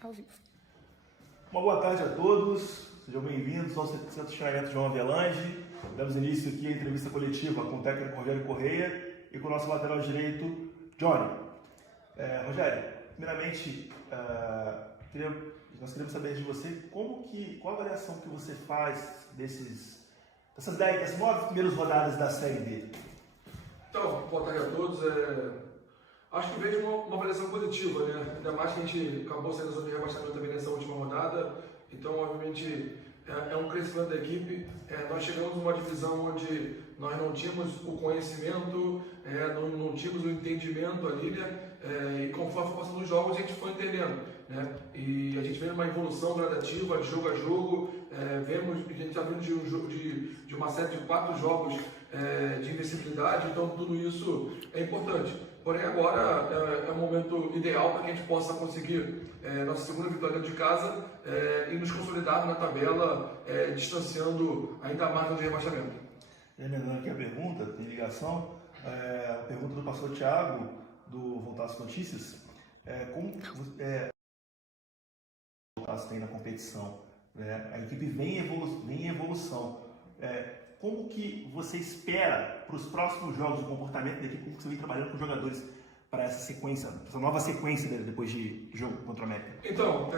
Ao vivo. Uma boa tarde a todos, sejam bem-vindos ao Centro de Treinamento João Avelange. Damos início aqui à entrevista coletiva com o técnico Rogério Correia e com o nosso lateral direito, Johnny. Rogério, primeiramente, nós queremos saber de você qual a avaliação que você faz dessas 9 primeiras rodadas da Série B. Então, boa tarde a todos. Acho que vejo uma avaliação positiva, né? Ainda mais que a gente acabou sendo zona de rebaixamento também nessa última rodada. Então, obviamente, é um crescimento da equipe. Nós chegamos numa divisão onde nós não tínhamos o conhecimento, não tínhamos o entendimento ali, né? E conforme foi passando os jogos, a gente foi entendendo, né? E a gente vê uma evolução gradativa de jogo a jogo. A gente está vindo de uma série de 4 jogos de invencibilidade, então tudo isso é importante. Porém, agora é o momento ideal para que a gente possa conseguir nossa segunda vitória dentro de casa e nos consolidar na tabela, distanciando ainda mais do rebaixamento. Terminando aqui a pergunta, tem ligação, a pergunta do pastor Thiago, do Voltar às Notícias, como o Voltar tem na competição? A equipe vem em evolução. Como que você espera para os próximos jogos o comportamento da equipe, como você vem trabalhando com os jogadores para essa nova sequência depois de jogo contra o América? Então,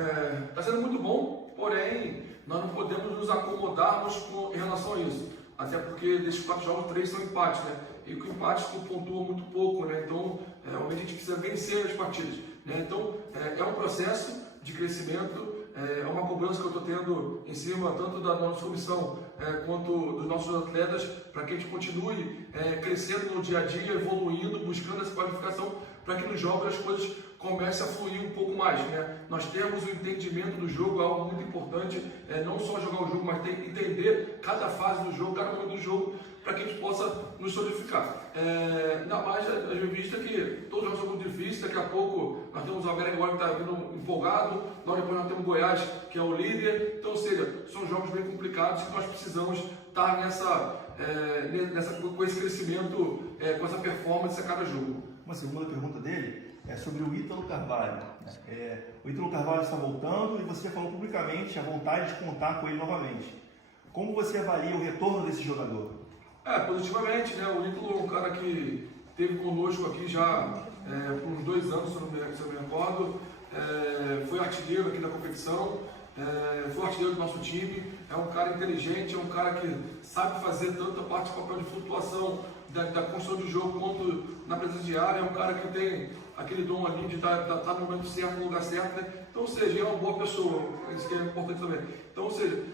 está sendo muito bom, porém nós não podemos nos acomodarmos em relação a isso, até porque desses 4 jogos, 3 são empates, né? E com empates tu pontua muito pouco, né? Então, realmente a gente precisa vencer as partidas, né? Então, é um processo de crescimento. É uma cobrança que eu estou tendo em cima tanto da nossa comissão quanto dos nossos atletas, para que a gente continue crescendo no dia a dia, evoluindo, buscando essa qualificação, para que nos jogos as coisas comecem a fluir um pouco mais, né? Nós temos o entendimento do jogo, algo muito importante, não só jogar o jogo, mas entender cada fase do jogo, cada momento do jogo, para que a gente possa nos solidificar. Ainda mais a gente vista que todos os jogos são muito difíceis. Daqui a pouco nós temos o América agora que está vindo empolgado, depois nós temos o Goiás, que é o líder. Então, ou seja, são jogos bem complicados que nós precisamos estar com esse crescimento, com essa performance a cada jogo. Uma segunda pergunta dele é sobre o Ítalo Carvalho. O Ítalo Carvalho está voltando e você falou publicamente a vontade de contar com ele novamente. Como você avalia o retorno desse jogador? Positivamente, né? O Ítalo é um cara que esteve conosco aqui já por uns 2 anos, se eu me recordo. Foi artilheiro aqui da competição, foi artilheiro do nosso time. É um cara inteligente, é um cara que sabe fazer tanto a parte de papel de flutuação da construção de jogo quanto na presença de área. É um cara que tem aquele dom ali de estar no momento certo, no lugar certo, né? Então, ou seja, é uma boa pessoa, isso que é importante também. Então, ou seja,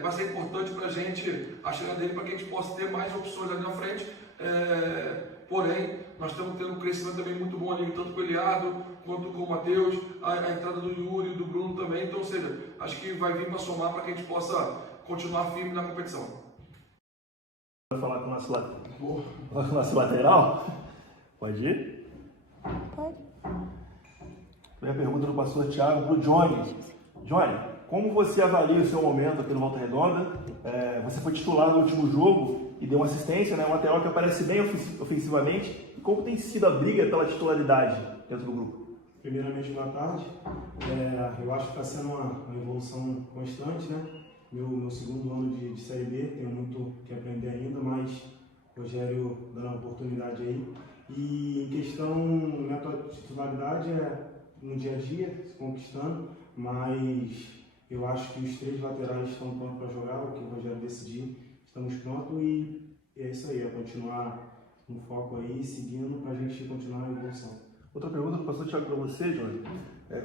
vai ser importante para a gente a chegada dele, para que a gente possa ter mais opções ali na frente. Porém, nós estamos tendo um crescimento também muito bom ali, tanto com o Eliardo quanto com o Matheus, a entrada do Yuri e do Bruno também. Então, ou seja, acho que vai vir para somar para que a gente possa continuar firme na competição. Vai falar com o nosso lateral? Pode ir? Pode. Foi a pergunta do pastor Thiago para o Johnny. Johnny, como você avalia o seu momento aqui no Volta Redonda? Você foi titular no último jogo e deu uma assistência, né? Um lateral que aparece bem ofensivamente. E como tem sido a briga pela titularidade dentro do grupo? Primeiramente, boa tarde. Eu acho que está sendo uma evolução constante, né? Meu segundo ano de Série B, tenho muito que aprender ainda, mas o Rogério dando a oportunidade aí. E em questão, minha titularidade no dia a dia, se conquistando, mas eu acho que os 3 laterais estão prontos para jogar, o que o Rogério decidir, estamos prontos e é isso aí, é continuar no foco aí, seguindo para a gente continuar a evolução. Outra pergunta do pastor Thiago para você, Johnny.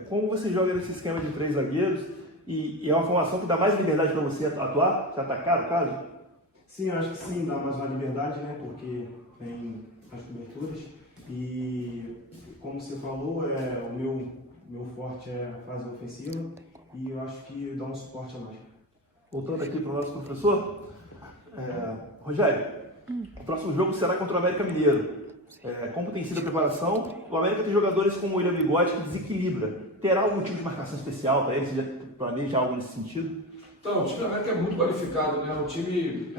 Como você joga nesse esquema de 3 zagueiros e é uma formação que dá mais liberdade para você atuar, se atacar, no caso? Sim, eu acho que sim, dá mais uma liberdade, né, porque tem as coberturas e, como você falou, o meu forte é a fase ofensiva e eu acho que dá um suporte a mais. Voltando aqui para o nosso professor, Rogério, o próximo jogo será contra o América Mineiro. Como tem sido a preparação? O América tem jogadores como o William Bigode que desequilibra. Terá algum tipo de marcação especial para ele? Você já planeja algo nesse sentido? Então, o time do América é muito qualificado, né? O time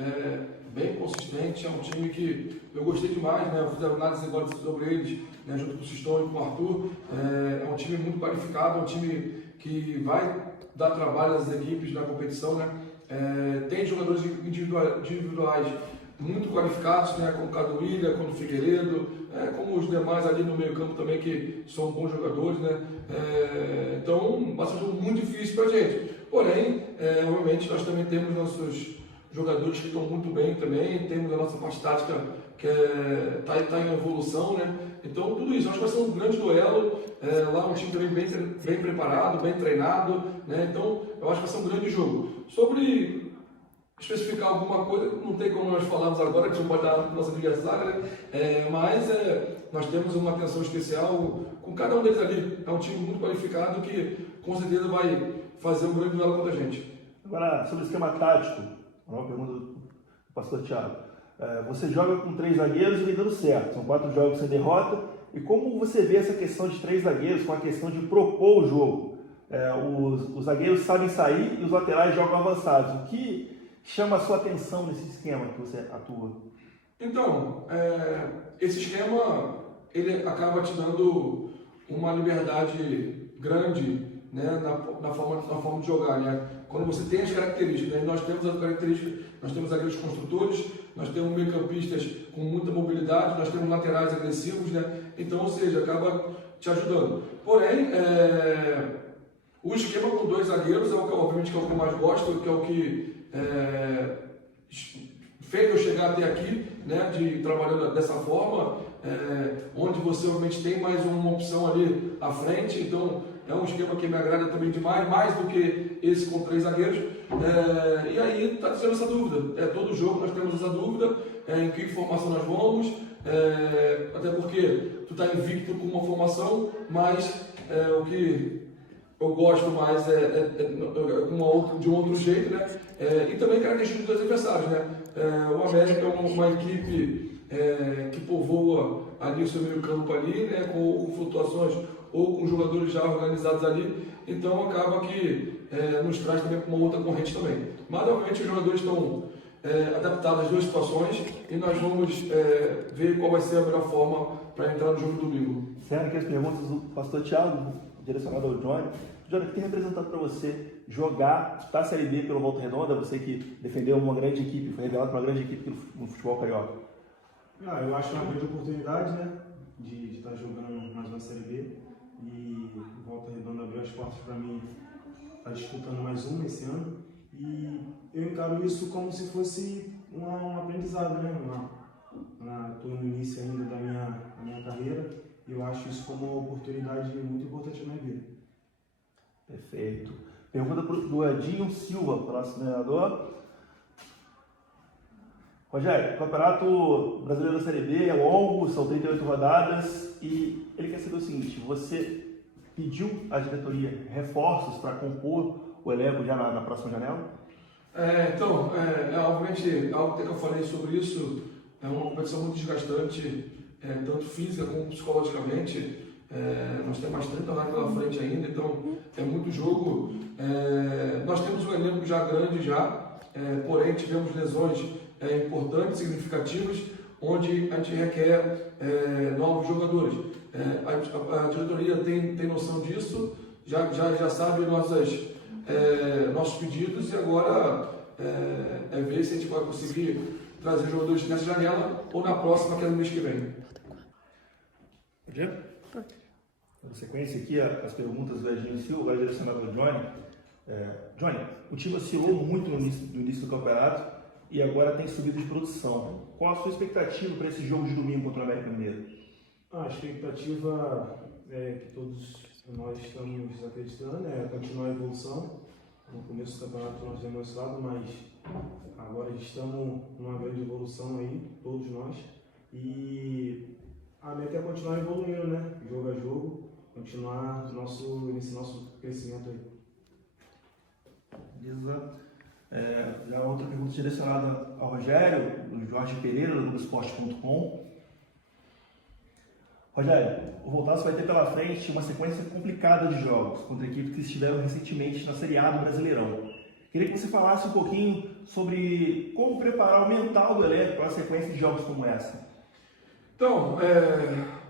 bem consistente, é um time que eu gostei demais, né? Eu fiz análise agora sobre eles, né? Junto com o Siston e com o Arthur. É um time muito qualificado, é um time que vai dar trabalho às equipes na competição, né? Tem jogadores individuais muito qualificados, né? Como o Caduília, como o Figueiredo, como os demais ali no meio campo também, que são bons jogadores, né? Então, vai ser um jogo muito difícil para a gente. Porém, obviamente, nós também temos nossos jogadores que estão muito bem também, temos a nossa parte tática que está em evolução, né? Então, tudo isso, acho que vai ser um grande duelo, lá um time também bem preparado, bem treinado, né? Então, eu acho que vai ser um grande jogo. Sobre especificar alguma coisa, não tem como nós falarmos agora, que a gente pode dar para o nosso adversário, né? Mas nós temos uma atenção especial com cada um deles ali. É um time muito qualificado que, com certeza, vai fazer um grande duelo contra a gente. Agora, sobre o esquema tático, uma pergunta do pastor Thiago. Você joga com 3 zagueiros e vem dando certo. São 4 jogos sem derrota. E como você vê essa questão de 3 zagueiros com a questão de propor o jogo? Os zagueiros sabem sair e os laterais jogam avançados. O que chama a sua atenção nesse esquema que você atua? Então, esse esquema ele acaba te dando uma liberdade grande, né, na forma de jogar, né? Quando você tem as características, né? Nós temos as características, nós temos zagueiros construtores, nós temos meio-campistas com muita mobilidade, nós temos laterais agressivos, né? Então, ou seja, acaba te ajudando. Porém, o esquema com 2 zagueiros obviamente, que é o que eu mais gosto, que é o que fez eu chegar até aqui, né, de trabalhando dessa forma, onde você obviamente tem mais uma opção ali à frente. Então, é um esquema que me agrada também demais, mais do que esse com 3 zagueiros. E aí está tendo essa dúvida. Todo jogo nós temos essa dúvida, em que formação nós vamos, até porque tu está invicto com uma formação, mas o que eu gosto mais de um outro jeito, né? E também características dos adversários, né? O América é uma equipe que povoa ali o seu meio campo ali, né? Com flutuações ou com jogadores já organizados ali, então acaba que nos traz também para uma outra corrente também. Mas obviamente os jogadores estão adaptados às 2 situações e nós vamos ver qual vai ser a melhor forma para entrar no jogo do domingo. Encerrando aqui as perguntas do pastor Thiago, direcionado ao Johnny. Johnny, o que tem representado para você jogar, disputar a Série B pelo Volta Redonda, você que defendeu uma grande equipe, foi revelado para uma grande equipe no futebol carioca? Eu acho uma grande oportunidade, né, de estar jogando mais uma Série B, e Volta Redonda abriu as portas para mim estar disputando mais uma esse ano, e eu encaro isso como se fosse um aprendizado, né? Estou no início ainda da minha carreira, e eu acho isso como uma oportunidade muito importante na minha vida. Perfeito. Pergunta do Edinho Silva, para o nosso treinador. Rogério, o Campeonato Brasileiro da Série B é longo, são 38 rodadas, e ele quer saber o seguinte: você pediu à diretoria reforços para compor o elenco já na próxima janela? Então, obviamente, algo que eu falei sobre isso, é uma competição muito desgastante, tanto física como psicologicamente. Nós temos bastante trabalho pela frente ainda, então é muito jogo. Nós temos um elenco já grande, porém tivemos lesões importantes, significativas, onde a gente requer novos jogadores. A diretoria tem noção disso, já sabe nossos pedidos, e agora é ver se a gente vai conseguir trazer jogadores nessa janela ou na próxima, que é no mês que vem. Pode ir? Na sequência aqui, as perguntas do Edinho Silva, vai direcionado ao Johnny. Johnny, o time oscilou muito no início do campeonato e agora tem subido de produção. Qual a sua expectativa para esse jogo de domingo contra o América Mineiro? A expectativa que todos nós estamos acreditando é continuar a evolução. No começo do campeonato nós demos esse lado, mas agora estamos numa grande evolução aí, todos nós. E a meta é continuar evoluindo, né? Jogo a jogo, continuar nesse nosso crescimento aí. Beleza. Já outra pergunta direcionada ao Rogério, do Jorge Pereira, do Globoesporte.com. Rogério, o Voltaço vai ter pela frente uma sequência complicada de jogos contra equipes que estiveram recentemente na Série A do Brasileirão. Queria que você falasse um pouquinho sobre como preparar o mental do elenco para uma sequência de jogos como essa. Então,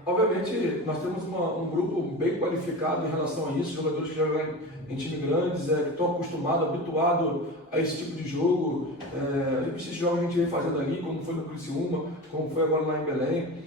obviamente, nós temos um grupo bem qualificado em relação a isso, jogadores que jogam em times grandes, que estão acostumados, habituados a esse tipo de jogo. Esses jogos a gente vem fazendo ali, como foi no Criciúma, como foi agora lá em Belém.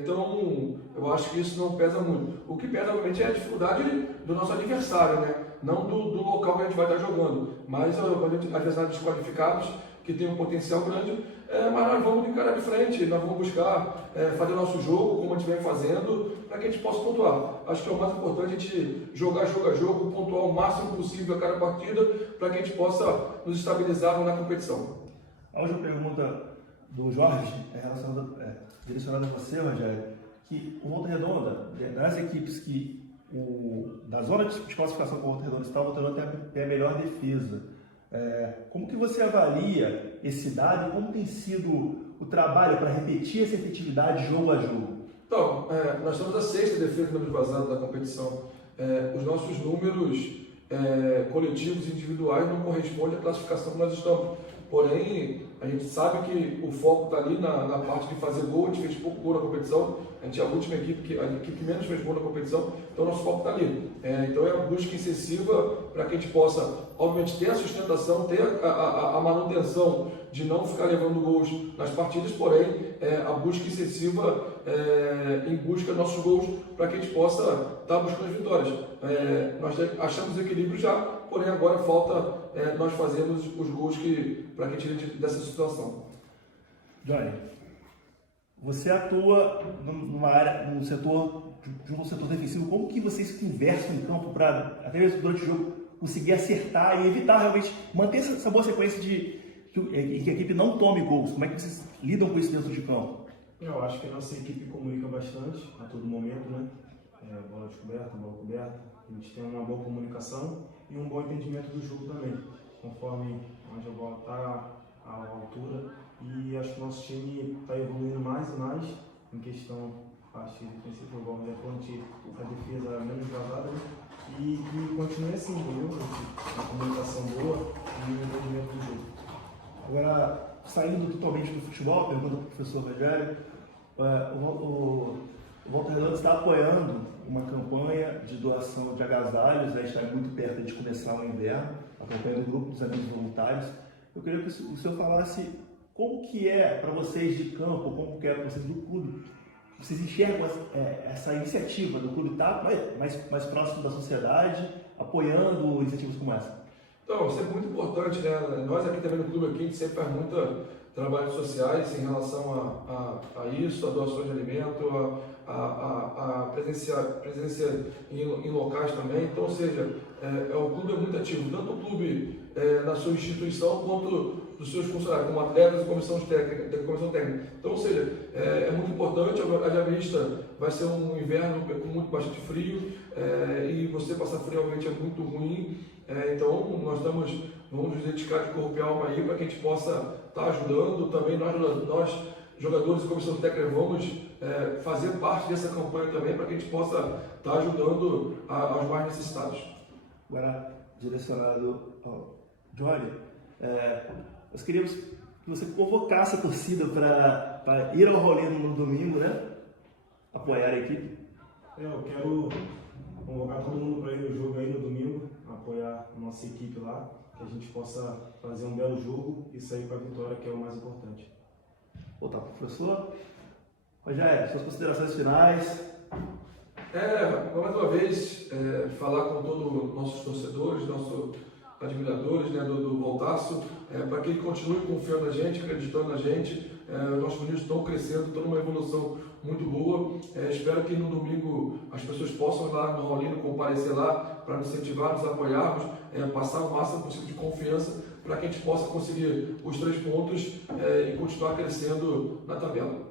Então, eu acho que isso não pesa muito. O que pesa, obviamente, é a dificuldade do nosso adversário, né? Não do local que a gente vai estar jogando, mas adversários desqualificados que tem um potencial grande, mas nós vamos encarar de frente, nós vamos buscar fazer o nosso jogo, como a gente vem fazendo, para que a gente possa pontuar. Acho que é o mais importante a gente jogar jogo a jogo, pontuar o máximo possível a cada partida, para que a gente possa nos estabilizar na competição. A última pergunta do Jorge é direcionada a você, Rogério, que o Volta Redonda, das equipes que da zona de classificação com o Volta Redonda está voltando até a melhor defesa. Como que você avalia esse dado e como tem sido o trabalho para repetir essa efetividade jogo a jogo? Então, nós somos a 6ª defesa no número vazado da competição. Os nossos números coletivos e individuais não correspondem à classificação que nós estamos. Porém, a gente sabe que o foco está ali na parte de fazer gol. A gente fez pouco gol na competição, a gente é a última equipe, a equipe que menos fez gol na competição, então o nosso foco está ali. Então é a busca excessiva para que a gente possa, obviamente, ter a sustentação, ter a manutenção de não ficar levando gols nas partidas, porém a busca excessiva em busca dos nossos gols para que a gente possa estar buscando as vitórias. Nós achamos equilíbrio já, porém agora falta nós fazermos os gols para que tirem dessa situação. Johnny, você atua numa área, junto ao setor defensivo, como que vocês conversam em campo para, até mesmo durante o jogo, conseguir acertar e evitar realmente, manter essa boa sequência em que a equipe não tome gols? Como é que vocês lidam com isso dentro de campo? Eu acho que a nossa equipe comunica bastante a todo momento, né? Bola descoberta, bola coberta. A gente tem uma boa comunicação e um bom entendimento do jogo também, conforme onde a bola está, a altura. E acho que o nosso time está evoluindo mais e mais em questão parte defensiva, igual a defesa menos vazada, né? E que continue assim, entendeu? Uma comunicação boa e um entendimento do jogo. Agora, saindo totalmente do futebol, pergunta para o professor Rogério, o Volta Redonda está apoiando uma campanha de doação de agasalhos, está muito perto de começar o inverno, a campanha do Grupo dos Amigos Voluntários. Eu queria que o senhor falasse como que é para vocês de campo, como que é para vocês do clube, vocês enxergam essa iniciativa do clube estar mais próximo da sociedade, apoiando iniciativas como essa? Então, isso é muito importante, né? Nós aqui também no clube, aqui, a gente sempre faz muito trabalhos sociais em relação a isso, a doações de alimento, a presença em locais também. Então, ou seja, o clube é muito ativo, tanto o clube na sua instituição quanto dos seus funcionários, como atletas e comissão técnica. Então, ou seja, é muito importante. A Diabrista vai ser um inverno com bastante frio e você passar frio realmente é muito ruim. Então, vamos nos dedicar de corpo e alma aí para que a gente possa estar ajudando. Também nós jogadores e comissão técnica, vamos fazer parte dessa campanha também para que a gente possa estar ajudando aos mais necessitados. Agora, direcionado ao Johnny, nós queríamos que você convocasse a torcida para ir ao rolê no domingo, né? Apoiar a equipe. Eu quero convocar todo mundo para ir no jogo aí no domingo, apoiar a nossa equipe lá, que a gente possa fazer um belo jogo e sair com a vitória, que é o mais importante. Voltar para o professor. Rogério, suas considerações finais. Mais uma vez, falar com todos os nossos torcedores, nossos admiradores, né, do Voltaço, para que ele continue confiando na gente, acreditando na gente. Os nossos meninos estão crescendo, estão numa evolução muito boa. Espero que no domingo as pessoas possam ir lá no Raulino, comparecer lá para nos incentivar, nos apoiarmos, passar o máximo possível de confiança para que a gente possa conseguir os 3 pontos e continuar crescendo na tabela.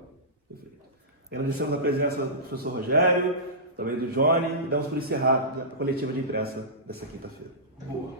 Agradecemos a presença do professor Rogério, também do Johnny, e damos por encerrado a coletiva de imprensa dessa quinta-feira. Boa.